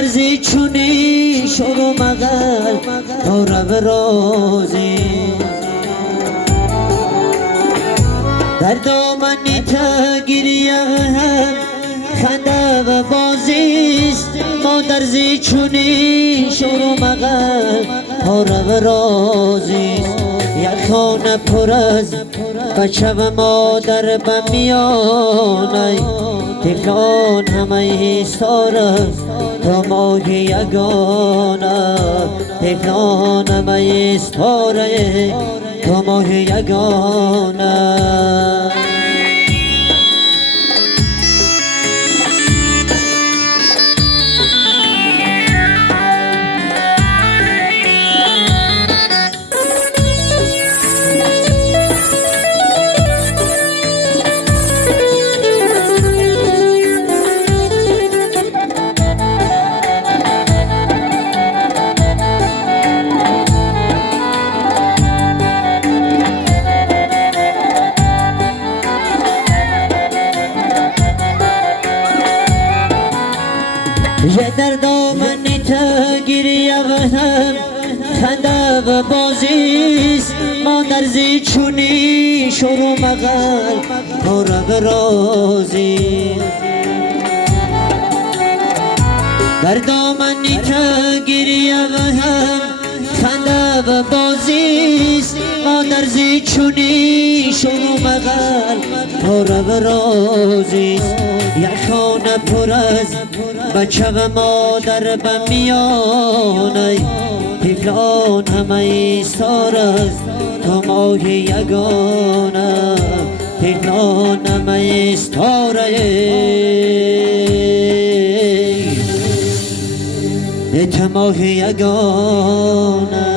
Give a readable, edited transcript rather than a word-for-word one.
درزی چونی شروع مغل رب روزی در دامنی تا گریه هم خنده و بازیست ما درزی چونی شروع مغل رب روزیست یک خانه پر از بچه و مادر به میانه تفلان همه ایستاره تو ماه یگانه تفلان همه ایستاره تو ماه یگانه یه در دامنی تا گریه و هم خنده و بازیست ما درزی چونی شروع مغل رب رازی در دامنی تا گریه و هم خنده و بازیست ما درزی چونی شروع مغل رب رازیست یک خانه پر از بچه و مادر به میانه تفلان همه ایستار است تو ماه یگانه تفلان همه ایستاره تو ماه یگانه